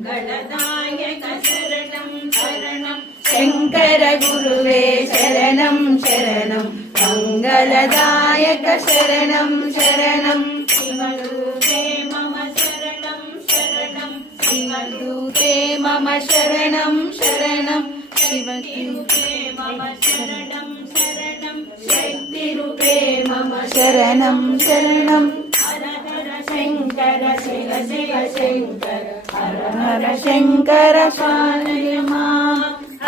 मङ्गलदायक शरणं शरणं शङ्कर गुरुवे शरणं शरणं मङ्गलदायक शरणं शरणं शिवदूते मम शरणं शरणं शिवदूते मम शरणं शरणं शिवदूते मम शरणं शरणं शक्तिरूपे मम शरणं शरणं हर हर शङ्कर शिव शिव शङ्कर हर हर शङ्कर पालय मां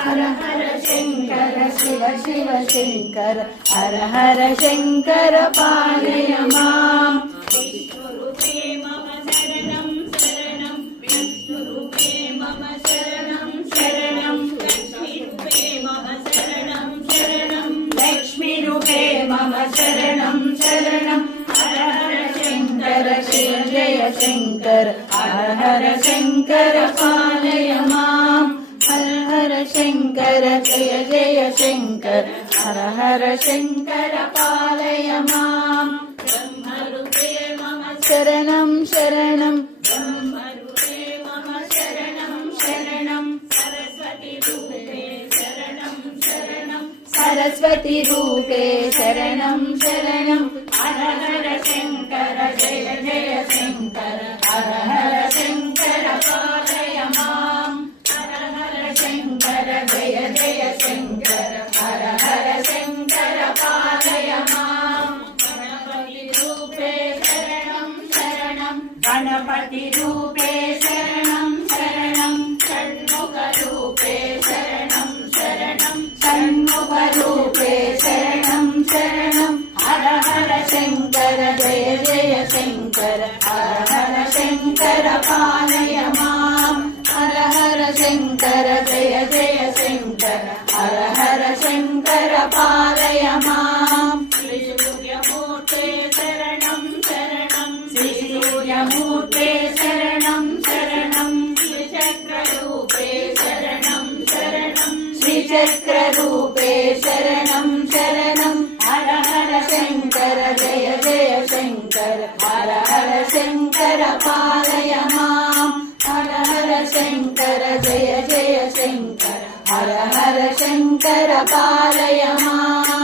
हर हर शङ्कर शिव शिव शङ्कर हर हर शङ्कर पालय मां विष्णुरूपे मम शरणं शरणं विष्णुरूपे मम शरणं शरणं लक्ष्मीरूपे मम शरणं शरणं लक्ष्मीरूपे मम शरणं शरणं हर हर शङ्कर शिव जय शङ्कर हर हर शङ्कर पालय मां हर हर शङ्कर जय जय शङ्कर हर हर शङ्कर पालय मां ब्रह्मरूपे मम शरणं शरणं ब्रह्मरूपे मम शरणं शरणं सरस्वतीरूपे शरणं शरणं सरस्वतीरूपे शरणं शरणं हर हर शङ्कर जय जय शङ्कर हर हर शङ्कर पालय मां हर हर शङ्कर जय जय शङ्कर हर हर शङ्कर पालय मां गणपतिरूपे शरणं शरणं गणपतिरूपे शरणं शरणं षण्मुखरूपे शरणं शरणं षण्मुखरूपे शरणं शरणं हर हर शङ्कर जय जय शङ्कर हर हर शङ्कर पालय मां हर हर शङ्कर जय जय शङ्कर हर हर शङ्कर पालय मां श्रीसूर्यमूर्ते शरणं शरणं श्रीसूर्यमूर्ते शरणं शरणं श्रीचक्ररूपे शरणं शरणं श्रीचक्ररूपे शरणं शरणं हर हर शङ्कर जय जय शङ्कर हर हर शङ्कर पालय मां हर हर शङ्कर जय जय शङ्कर हर हर शङ्कर पालय मां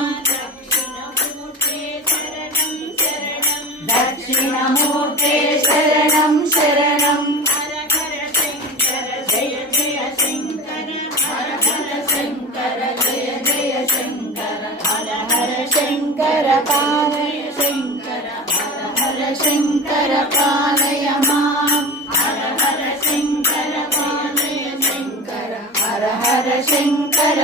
दक्षिणमूर्ते शरणं शरणं दक्षिणमूर्ते शरणं शरणं हर हर शङ्कर जय जय शङ्कर हर हर शङ्कर जय जय शङ्कर हर हर शङ्कर पालय शङ्कर हर हर शङ्कर पालय मां हर हर शङ्कर पालय शङ्कर हर हर शङ्कर